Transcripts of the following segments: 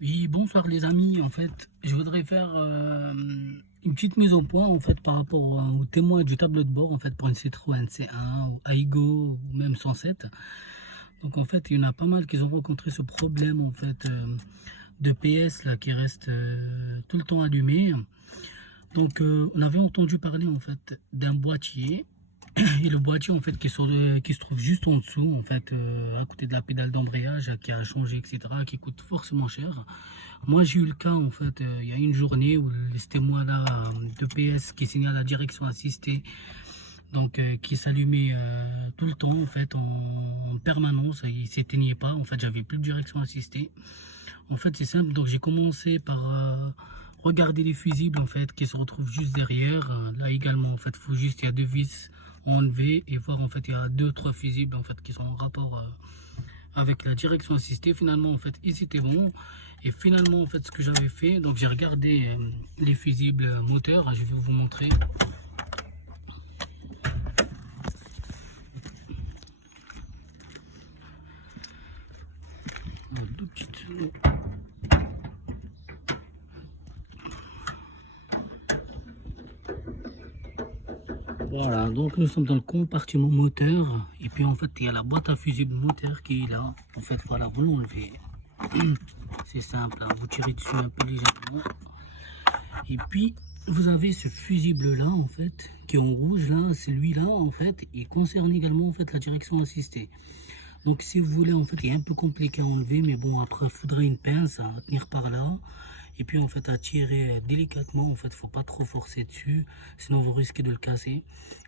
Oui, bonsoir les amis. En fait, je voudrais faire une petite mise au point en fait par rapport au témoin du tableau de bord en fait pour une Citroën C1 ou Aygo ou même 107. Donc en fait, il y en a pas mal qui ont rencontré ce problème en fait de PS là qui reste tout le temps allumé. Donc on avait entendu parler en fait d'un boîtier et le boîtier en fait qui se trouve juste en dessous en fait à côté de la pédale d'embrayage qui a changé etc qui coûte forcément cher. Moi j'ai eu le cas en fait il y a une journée où c'était moi là de PS qui signale la direction assistée donc qui s'allumait tout le temps en fait en permanence, il s'éteignait pas en fait, j'avais plus de direction assistée. En fait c'est simple, donc j'ai commencé par regarder les fusibles en fait qui se retrouvent juste derrière. Là également en fait faut juste, il y a deux vis enlever et voir en fait il y a deux trois fusibles en fait qui sont en rapport avec la direction assistée. Finalement en fait ils étaient bons et finalement en fait ce que j'avais fait, donc j'ai regardé les fusibles moteurs, je vais vous montrer. Deux petites secondes. Voilà, donc nous sommes dans le compartiment moteur et puis en fait il y a la boîte à fusible moteur qui est là. En fait voilà, vous l'enlevez. C'est simple, hein, vous tirez dessus un peu légèrement. Et puis vous avez ce fusible là en fait qui est en rouge là, celui-là en fait il concerne également en fait la direction assistée. Donc si vous voulez en fait il est un peu compliqué à enlever, mais bon après il faudrait une pince à tenir par là et puis en fait à tirer délicatement. En fait faut pas trop forcer dessus sinon vous risquez de le casser.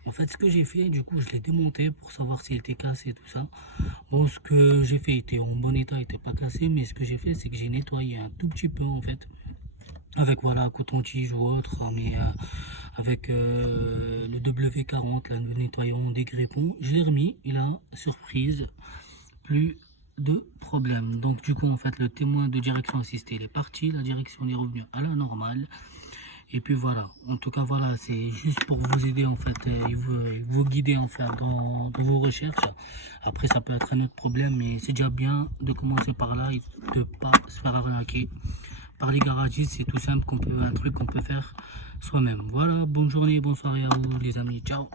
En fait ce que j'ai fait, du coup je l'ai démonté pour savoir s'il était cassé et tout ça. Bon, ce que j'ai fait était en bon état, il était pas cassé, mais ce que j'ai fait c'est que j'ai nettoyé un tout petit peu en fait avec voilà coton-tige ou autre, mais avec le W40 là, le nettoyant des grippons, je l'ai remis et là surprise, plus de problème. Donc du coup en fait le témoin de direction assistée il est parti, la direction est revenue à la normale. Et puis voilà, en tout cas voilà, c'est juste pour vous aider en fait et vous guider en fait dans vos recherches. Après ça peut être un autre problème, mais c'est déjà bien de commencer par là et de ne pas se faire arnaquer par les garagistes. C'est tout simple, un truc qu'on peut faire soi-même. Voilà, bonne journée, bonne soirée à vous les amis, ciao.